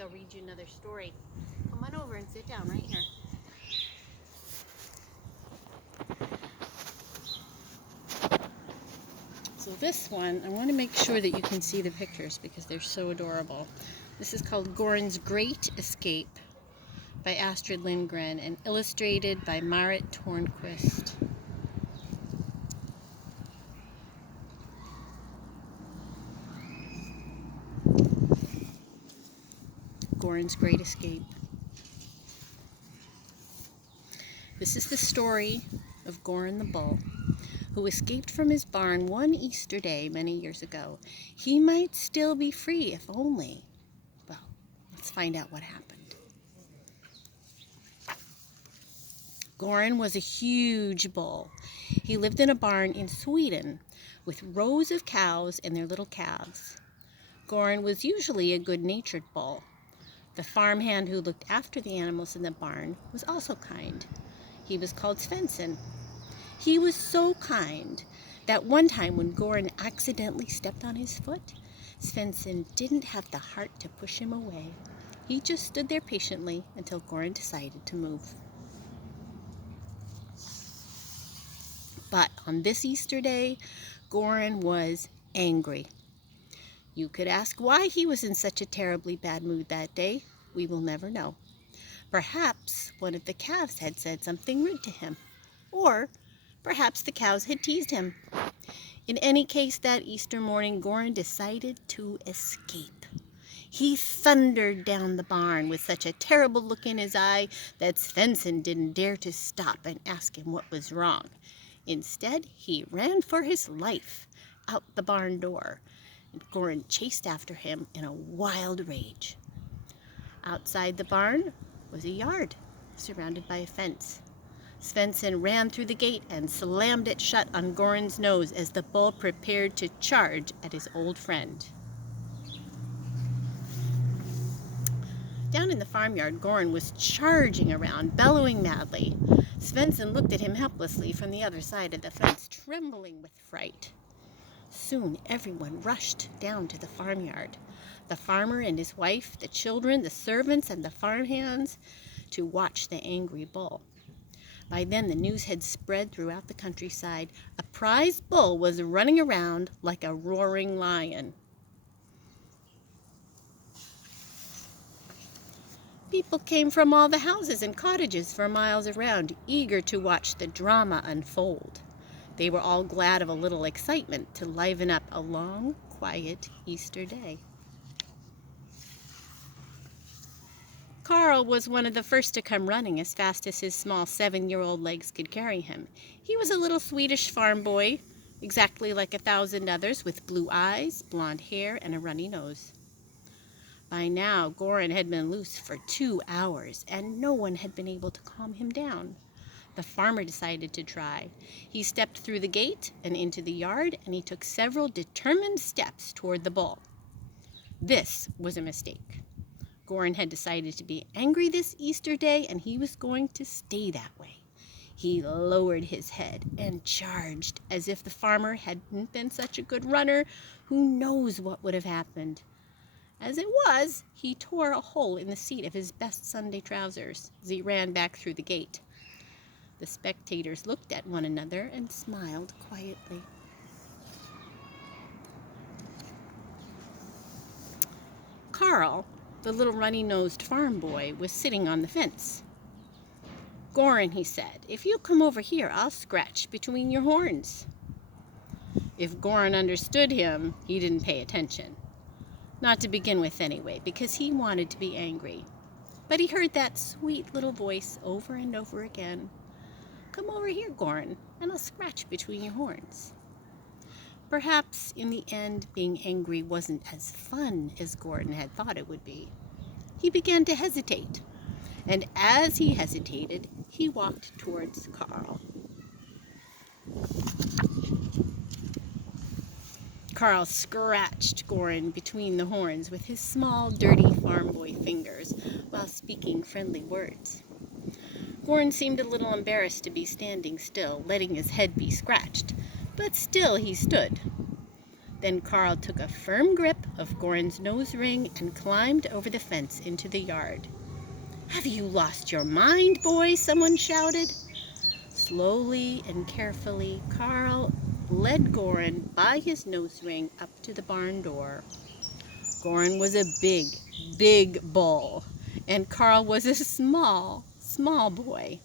I'll read you another story. Come on over and sit down right here. So this one, I want to make sure that you can see the pictures because they're so adorable. This is called Goran's Great Escape by Astrid Lindgren and illustrated by Marit Tornquist. Goran's Great Escape. This is the story of Goran the bull, who escaped from his barn one Easter day many years ago. He might still be free if only. Well, let's find out what happened. Goran was a huge bull. He lived in a barn in Sweden with rows of cows and their little calves. Goran was usually a good-natured bull. The farmhand who looked after the animals in the barn was also kind. He was called Svensson. He was so kind that one time when Goran accidentally stepped on his foot, Svensson didn't have the heart to push him away. He just stood there patiently until Goran decided to move. But on this Easter day, Goran was angry. You could ask why he was in such a terribly bad mood that day. We will never know. Perhaps one of the calves had said something rude to him, or perhaps the cows had teased him. In any case, that Easter morning, Goran decided to escape. He thundered down the barn with such a terrible look in his eye that Svensson didn't dare to stop and ask him what was wrong. Instead, he ran for his life out the barn door, and Goran chased after him in a wild rage. Outside the barn was a yard surrounded by a fence. Svensson ran through the gate and slammed it shut on Goran's nose as the bull prepared to charge at his old friend. Down in the farmyard, Goran was charging around, bellowing madly. Svensson looked at him helplessly from the other side of the fence, trembling with fright. Soon everyone rushed down to the farmyard. The farmer and his wife, the children, the servants, and the farmhands to watch the angry bull. By then the news had spread throughout the countryside. A prize bull was running around like a roaring lion. People came from all the houses and cottages for miles around, eager to watch the drama unfold. They were all glad of a little excitement to liven up a long, quiet Easter day. Carl was one of the first to come running as fast as his small 7-year-old legs could carry him. He was a little Swedish farm boy, exactly like 1,000 others, with blue eyes, blonde hair, and a runny nose. By now, Goran had been loose for 2 hours, and no one had been able to calm him down. The farmer decided to try. He stepped through the gate and into the yard, and he took several determined steps toward the bull. This was a mistake. Goran had decided to be angry this Easter day, and he was going to stay that way. He lowered his head and charged. As if the farmer hadn't been such a good runner, who knows what would have happened. As it was, he tore a hole in the seat of his best Sunday trousers as he ran back through the gate. The spectators looked at one another and smiled quietly. Carl, the little runny-nosed farm boy, was sitting on the fence. "Goran," he said, "if you come over here, I'll scratch between your horns." If Goran understood him, he didn't pay attention. Not to begin with anyway, because he wanted to be angry. But he heard that sweet little voice over and over again. "Come over here, Goran, and I'll scratch between your horns." Perhaps in the end, being angry wasn't as fun as Goran had thought it would be. He began to hesitate, and as he hesitated, he walked towards Carl. Carl scratched Goran between the horns with his small, dirty farm boy fingers while speaking friendly words. Goran seemed a little embarrassed to be standing still, letting his head be scratched, but still he stood. Then Carl took a firm grip of Goran's nose ring and climbed over the fence into the yard. "Have you lost your mind, boy?" someone shouted. Slowly and carefully, Carl led Goran by his nose ring up to the barn door. Goran was a big, big bull, and Carl was a small, small boy.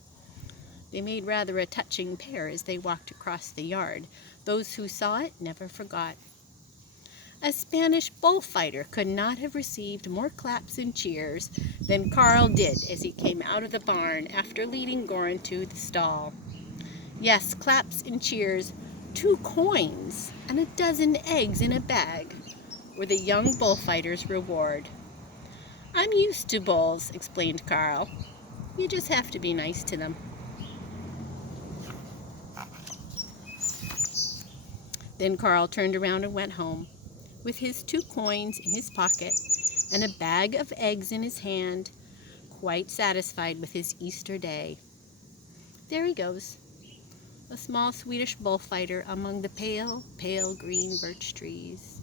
They made rather a touching pair as they walked across the yard. Those who saw it never forgot. A Spanish bullfighter could not have received more claps and cheers than Carl did as he came out of the barn after leading Goran to the stall. Yes, claps and cheers, 2 coins, and a dozen eggs in a bag were the young bullfighter's reward. "I'm used to bulls," explained Carl. "You just have to be nice to them." Then Carl turned around and went home, with his 2 coins in his pocket and a bag of eggs in his hand, quite satisfied with his Easter day. There he goes, a small Swedish bullfighter among the pale, pale green birch trees.